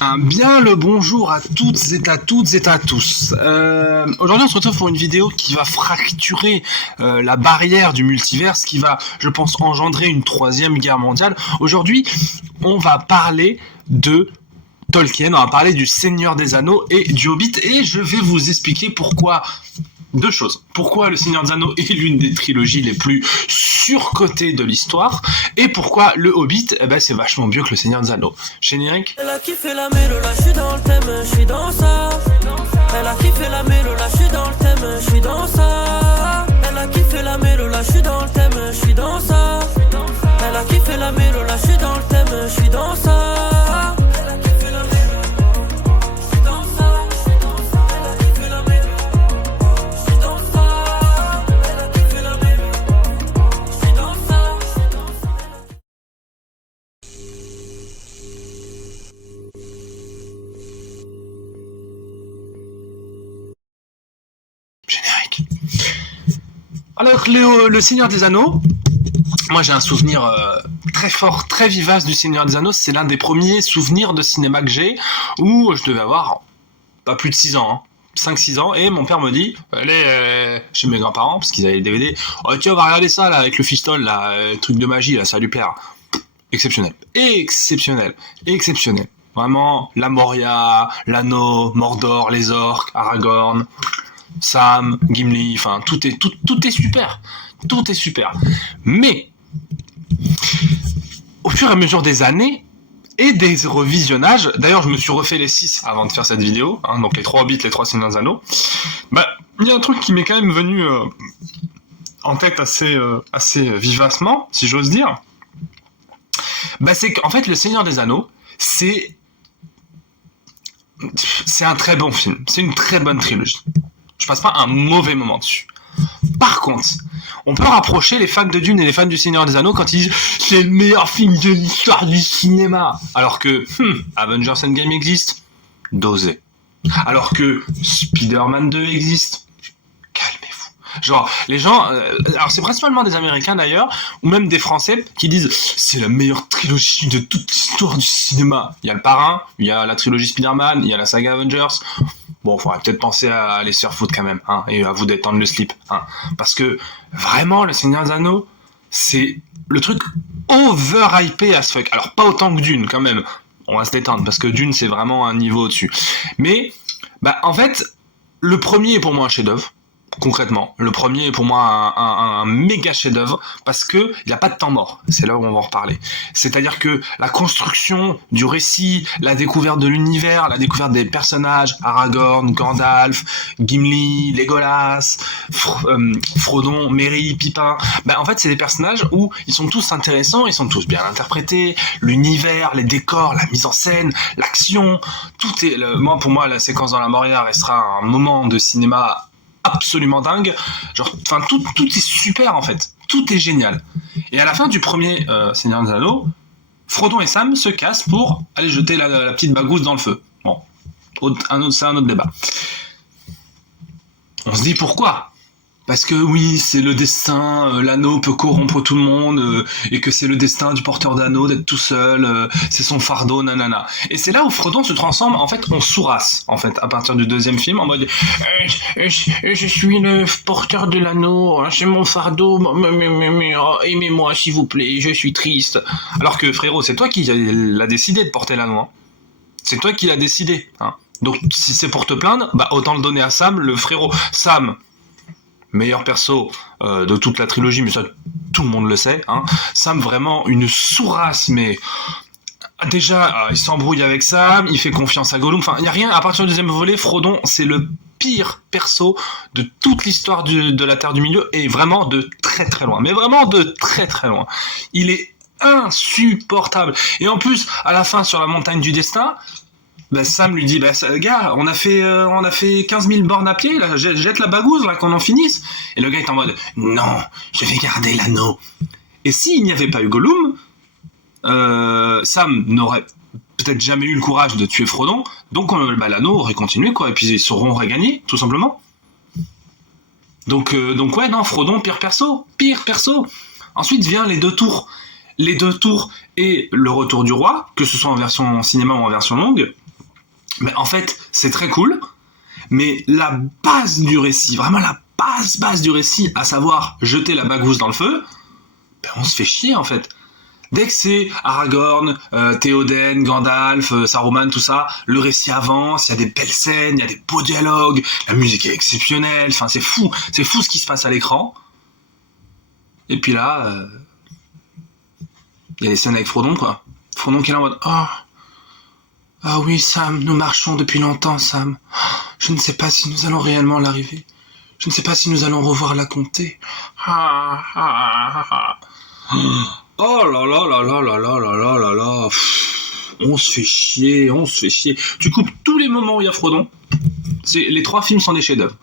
Bien le bonjour à toutes et à tous. Aujourd'hui on se retrouve pour une vidéo qui va fracturer la barrière du multiverse, qui va, je pense, engendrer une troisième guerre mondiale. Aujourd'hui on va parler de Tolkien, on va parler du Seigneur des Anneaux et du Hobbit, et je vais vous expliquer pourquoi. Deux choses. Pourquoi Le Seigneur des Anneaux est l'une des trilogies les plus surcotées de l'histoire, et pourquoi Le Hobbit, c'est vachement mieux que Le Seigneur des Anneaux. Générique. Elle a kiffé la mélo, là j'suis dans le thème, j'suis dans ça. Elle a kiffé la mélo, là j'suis dans le thème, j'suis dans ça. Elle a kiffé la mélo, là j'suis dans le thème, j'suis dans ça. Elle a kiffé la mélo, là j'suis dans le thème, j'suis dans ça. Générique. Alors, le Seigneur des Anneaux, moi j'ai un souvenir très fort, très vivace du Seigneur des Anneaux. C'est l'un des premiers souvenirs de cinéma que j'ai, où je devais avoir pas plus de 6 ans, 5-6 ans, et mon père me dit, allez chez mes grands-parents, parce qu'ils avaient les DVD, oh tiens, on va regarder ça là, avec le fistol, là, le truc de magie, là, ça va lui plaire. Exceptionnel. Vraiment, la Moria, l'anneau, Mordor, les orques, Aragorn, Sam, Gimli, enfin tout est super. Tout est super. Mais au fur et à mesure des années et des revisionnages, d'ailleurs je me suis refait les 6 avant de faire cette vidéo, donc les 3 Hobbits, les 3 Seigneurs des Anneaux, il y a un truc qui m'est quand même venu en tête assez vivacement, si j'ose dire. C'est qu'en fait le Seigneur des Anneaux, c'est un très bon film, c'est une très bonne trilogie. Je passe pas un mauvais moment dessus. Par contre, on peut rapprocher les fans de Dune et les fans du Seigneur des Anneaux quand ils disent c'est le meilleur film de l'histoire du cinéma. Alors que Avengers Endgame existe, dosez. Alors que Spider-Man 2 existe, calmez-vous. Genre, les gens, alors c'est principalement des Américains d'ailleurs, ou même des Français qui disent c'est la meilleure trilogie de toute l'histoire du cinéma. Il y a le Parrain, il y a la trilogie Spider-Man, il y a la saga Avengers. Bon, il faudrait peut-être penser à aller se faire foutre quand même, et à vous détendre le slip, parce que vraiment, le Seigneur des Anneaux, c'est le truc overhypé as fuck. Alors pas autant que Dune quand même. On va se détendre parce que Dune c'est vraiment un niveau au-dessus. Mais en fait, le premier est pour moi un chef-d'œuvre. Concrètement, le premier est pour moi un méga chef-d'œuvre parce que il n'y a pas de temps mort. C'est là où on va en reparler. C'est-à-dire que la construction du récit, la découverte de l'univers, la découverte des personnages, Aragorn, Gandalf, Gimli, Legolas, Frodon, Merry, Pipin. En fait, c'est des personnages où ils sont tous intéressants, ils sont tous bien interprétés. L'univers, les décors, la mise en scène, l'action, tout est. Pour moi, la séquence dans la Moria restera un moment de cinéma absolument dingue, tout est super en fait, tout est génial. Et à la fin du premier Seigneur des Anneaux, Frodon et Sam se cassent pour aller jeter la petite bagousse dans le feu. Bon, c'est un autre débat. On se dit pourquoi ? Parce que oui, c'est le destin, l'anneau peut corrompre tout le monde, et que c'est le destin du porteur d'anneau d'être tout seul, c'est son fardeau, nanana. Et c'est là où Frodon se transforme en fait en sourasse, en fait, à partir du deuxième film, en mode je suis le porteur de l'anneau, c'est mon fardeau, aimez-moi s'il vous plaît, je suis triste. Alors que frérot, c'est toi qui l'as décidé de porter l'anneau, c'est toi qui l'as décidé, Donc si c'est pour te plaindre, autant le donner à Sam, le frérot. Sam, meilleur perso de toute la trilogie, mais ça tout le monde le sait, Sam vraiment une sourasse, mais déjà il s'embrouille avec Sam, il fait confiance à Gollum, il y a rien. À partir du deuxième volet, Frodon c'est le pire perso de toute l'histoire de la Terre du Milieu, et vraiment de très très loin, mais vraiment de très très loin. Il est insupportable, et en plus à la fin sur la montagne du destin, Sam lui dit, gars, on a fait 15 000 bornes à pied, là, jette la bagouze, là, qu'on en finisse. Et le gars est en mode, non, je vais garder l'anneau. Et s'il n'y avait pas eu Gollum, Sam n'aurait peut-être jamais eu le courage de tuer Frodon, donc l'anneau aurait continué, quoi, et puis Sauron aurait gagné, tout simplement. Donc ouais, non, Frodon, pire perso. Ensuite vient les deux tours. Les deux tours et le retour du roi, que ce soit en version cinéma ou en version longue. Mais en fait, c'est très cool, mais la base du récit, vraiment la base du récit, à savoir jeter la bagousse dans le feu, ben on se fait chier en fait. Dès que c'est Aragorn, Théoden, Gandalf, Saruman, tout ça, le récit avance, il y a des belles scènes, il y a des beaux dialogues, la musique est exceptionnelle, enfin c'est fou ce qui se passe à l'écran. Et puis là, il y a les scènes avec Frodon, quoi. Frodon qui est là en mode « Ah oui, Sam, nous marchons depuis longtemps, Sam. Je ne sais pas si nous allons réellement l'arriver. Je ne sais pas si nous allons revoir la comté. Oh là là là là là là là là là là. On se fait chier. Tu coupes tous les moments où il y a Frodon. Les 3 films sont des chefs-d'œuvre.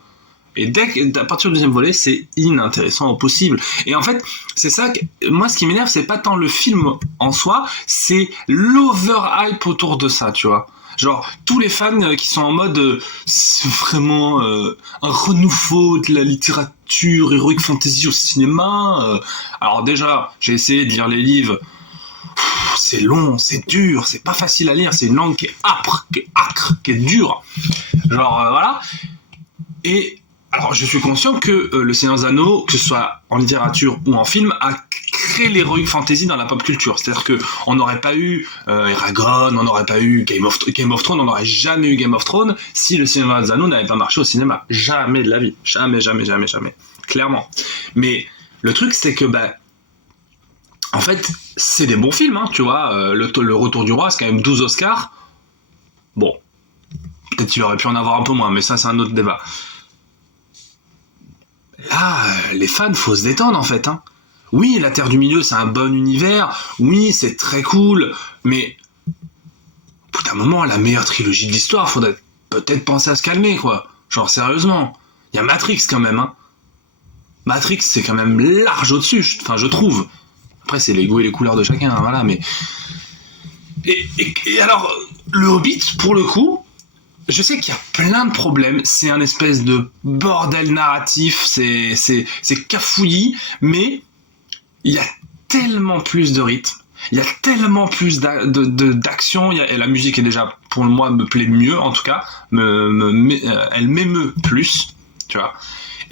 Et à partir du deuxième volet, c'est inintéressant au possible. Et en fait, c'est ça que moi, ce qui m'énerve, c'est pas tant le film en soi, c'est l'overhype autour de ça, tu vois. Genre, tous les fans qui sont en mode c'est vraiment un renouveau de la littérature heroic fantasy au cinéma. Alors déjà, j'ai essayé de lire les livres. C'est long, c'est dur, c'est pas facile à lire, c'est une langue qui est âpre, qui est dure. Genre, voilà. Et alors, je suis conscient que le Seigneur des Anneaux, que ce soit en littérature ou en film, a créé l'heroic fantasy dans la pop culture. C'est-à-dire que on n'aurait pas eu Eragon, on n'aurait pas eu Game of Thrones, on n'aurait jamais eu Game of Thrones si le Seigneur des Anneaux n'avait pas marché au cinéma. Jamais de la vie. Jamais. Clairement. Mais le truc, c'est que, en fait, c'est des bons films, hein, tu vois. Le Retour du Roi, c'est quand même 12 Oscars. Bon. Peut-être qu'il aurait pu en avoir un peu moins, mais ça, c'est un autre débat. Là, les fans, faut se détendre en fait. Hein. Oui, la Terre du Milieu, c'est un bon univers. Oui, c'est très cool. Mais, au bout d'un moment, la meilleure trilogie de l'histoire, faudrait peut-être penser à se calmer, quoi. Genre, sérieusement. Il y a Matrix quand même, hein. Matrix, c'est quand même large au-dessus, enfin, je trouve. Après, c'est les goûts et les couleurs de chacun, hein, voilà, mais... Et alors, le Hobbit, pour le coup... Je sais qu'il y a plein de problèmes, c'est un espèce de bordel narratif, c'est cafouillis, mais il y a tellement plus de rythme, il y a tellement plus d'action, et la musique est déjà, pour moi, me plaît mieux, en tout cas, elle m'émeut plus, tu vois.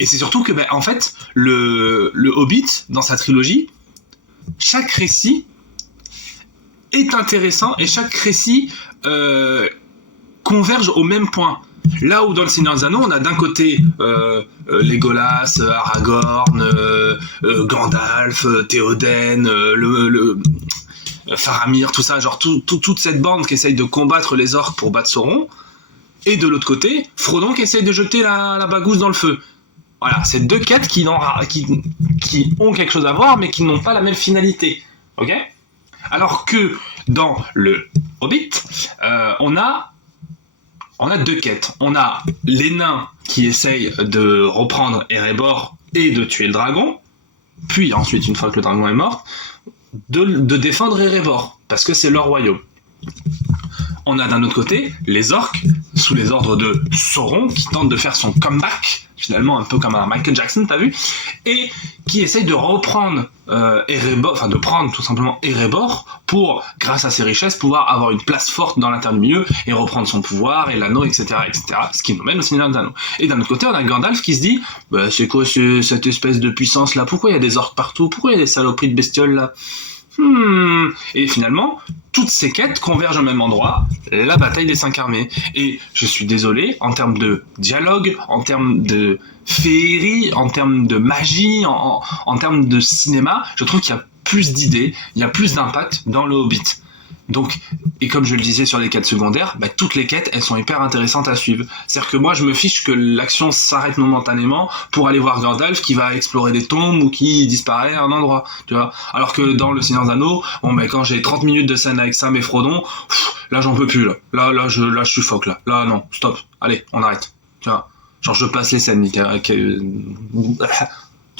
Et c'est surtout que, en fait, le Hobbit, dans sa trilogie, chaque récit est intéressant, et chaque récit... convergent au même point. Là où dans le Seigneur des Anneaux, on a d'un côté Legolas, Aragorn, Gandalf, Théoden, Faramir, tout ça, genre toute cette bande qui essaye de combattre les orques pour battre Sauron, et de l'autre côté, Frodon qui essaye de jeter la bagousse dans le feu. Voilà, c'est 2 quêtes qui ont quelque chose à voir, mais qui n'ont pas la même finalité. Ok ? Alors que dans le Hobbit, on a 2 quêtes. On a les nains qui essayent de reprendre Erebor et de tuer le dragon, puis ensuite, une fois que le dragon est mort, de défendre Erebor, parce que c'est leur royaume. On a d'un autre côté les orques, sous les ordres de Sauron, qui tente de faire son comeback, finalement un peu comme un Michael Jackson, t'as vu, et qui essaye de reprendre Erebor, enfin de prendre tout simplement Erebor pour, grâce à ses richesses, pouvoir avoir une place forte dans la Terre du Milieu et reprendre son pouvoir et l'anneau, etc., ce qui nous mène au Seigneur des Anneaux. Et d'un autre côté, on a Gandalf qui se dit, c'est quoi cette espèce de puissance là ? Pourquoi il y a des orques partout ? Pourquoi il y a des saloperies de bestioles là ? Et finalement, toutes ces quêtes convergent au même endroit, la bataille des 5 armées. Et je suis désolé, en termes de dialogue, en termes de féerie, en termes de magie, en termes de cinéma, je trouve qu'il y a plus d'idées, il y a plus d'impact dans le Hobbit. Donc, et comme je le disais sur les quêtes secondaires, toutes les quêtes, elles sont hyper intéressantes à suivre. C'est-à-dire que moi, je me fiche que l'action s'arrête momentanément pour aller voir Gandalf qui va explorer des tombes ou qui disparaît à un endroit, tu vois. Alors que dans le Seigneur des Anneaux, quand j'ai 30 minutes de scène avec Sam et Frodon, là, j'en peux plus, là. Là, je suffoque, là. Là, non, stop. Allez, on arrête. Tu vois. Genre, je passe les scènes, tu vois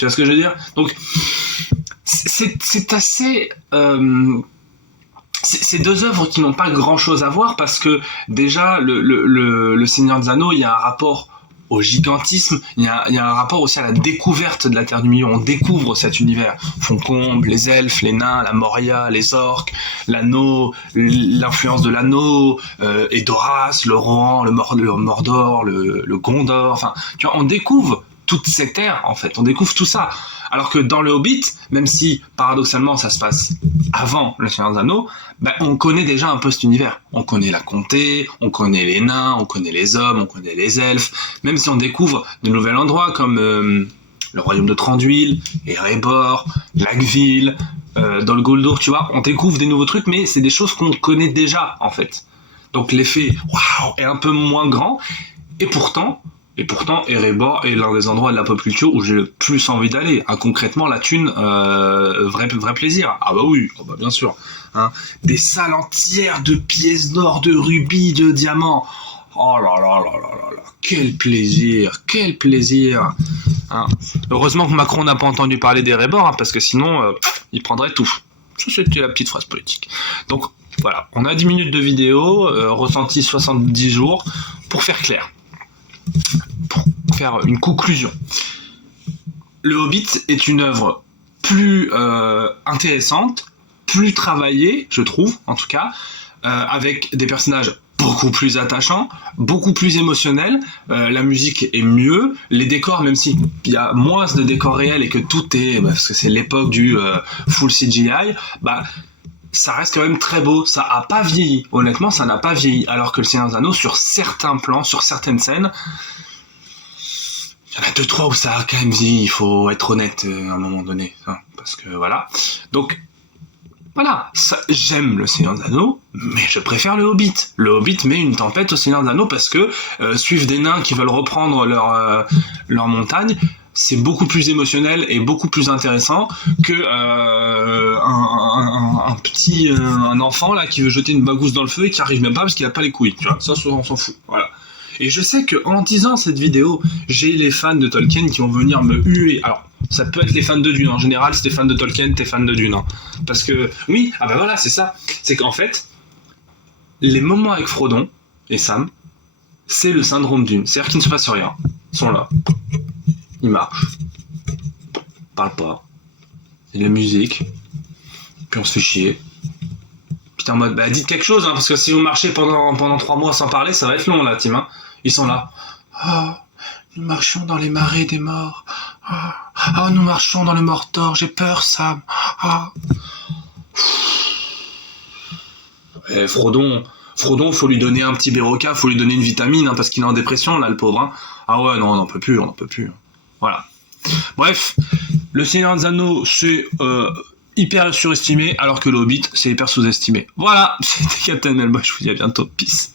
ce que je veux dire? Donc, c'est assez... C'est 2 œuvres qui n'ont pas grand chose à voir parce que déjà le Seigneur des Anneaux, il y a un rapport au gigantisme, il y a un rapport aussi à la découverte de la Terre du Milieu. On découvre cet univers. Foncombe, les elfes, les nains, la Moria, les orques, l'anneau, l'influence de l'anneau, Edoras, le Rohan, le Mordor, le Gondor. Enfin, tu vois, on découvre toute cette terre, en fait. On découvre tout ça. Alors que dans le Hobbit, même si paradoxalement ça se passe avant le Seigneur des Anneaux, on connaît déjà un peu cet univers. On connaît la comté, on connaît les nains, on connaît les hommes, on connaît les elfes. Même si on découvre de nouveaux endroits comme le royaume de Thranduil, Erebor, Lagueville, Dol Guldur, tu vois, on découvre des nouveaux trucs, mais c'est des choses qu'on connaît déjà en fait. Donc l'effet waouh est un peu moins grand, et pourtant, Erebor est l'un des endroits de la pop culture où j'ai le plus envie d'aller. Ah, concrètement, la thune, vrai plaisir. Ah bah oui, oh bah bien sûr. Hein. Des salles entières de pièces d'or, de rubis, de diamants. Oh là là là là là là, quel plaisir. Hein. Heureusement que Macron n'a pas entendu parler d'Erebor, hein, parce que sinon, il prendrait tout. Ça, c'était la petite phrase politique. Donc voilà, on a 10 minutes de vidéo, ressenti 70 jours, pour faire clair. Pour faire une conclusion. Le Hobbit est une œuvre plus intéressante, plus travaillée, je trouve, en tout cas, avec des personnages beaucoup plus attachants, beaucoup plus émotionnels, la musique est mieux, les décors, même s'il y a moins de décors réels et que tout est, parce que c'est l'époque du full CGI, ça reste quand même très beau, ça a pas vieilli, honnêtement ça n'a pas vieilli, alors que le Seigneur des Anneaux, sur certains plans, sur certaines scènes, il y en a 2-3 où ça a quand même vieilli, il faut être honnête à un moment donné, hein, parce que voilà. Donc voilà, ça, j'aime le Seigneur des Anneaux, mais je préfère le Hobbit. Le Hobbit met une tempête au Seigneur des Anneaux parce que suivre des nains qui veulent reprendre leur montagne, c'est beaucoup plus émotionnel et beaucoup plus intéressant que un enfant là qui veut jeter une bagousse dans le feu et qui arrive même pas parce qu'il a pas les couilles, tu vois. Ça, on s'en fout. Voilà. Et je sais que en disant cette vidéo, j'ai les fans de Tolkien qui vont venir me huer. Alors, ça peut être les fans de Dune. En général, si t'es fan de Tolkien, t'es fan de Dune. Hein. Parce que, oui, voilà, c'est ça. C'est qu'en fait, les moments avec Frodon et Sam, c'est le syndrome Dune. C'est-à-dire qu'il ne se passe rien. Ils sont là. Ils marchent. Ils parlent pas. Il y a de la musique. Puis on se fait chier. Puis t'es en mode, dites quelque chose, hein, parce que si vous marchez pendant 3 mois sans parler, ça va être long, là, Tim. Hein. Ils sont là. Nous marchons dans les marais des morts. Nous marchons dans le Mordor. J'ai peur, Sam. Frodon, faut lui donner un petit Béroca, faut lui donner une vitamine, hein, parce qu'il est en dépression, là, le pauvre. Hein. Ah ouais, non, on n'en peut plus. Voilà. Bref, le Seigneur des Anneaux, c'est hyper surestimé, alors que le Hobbit, c'est hyper sous-estimé. Voilà, c'était Captain Melba, je vous dis à bientôt. Peace.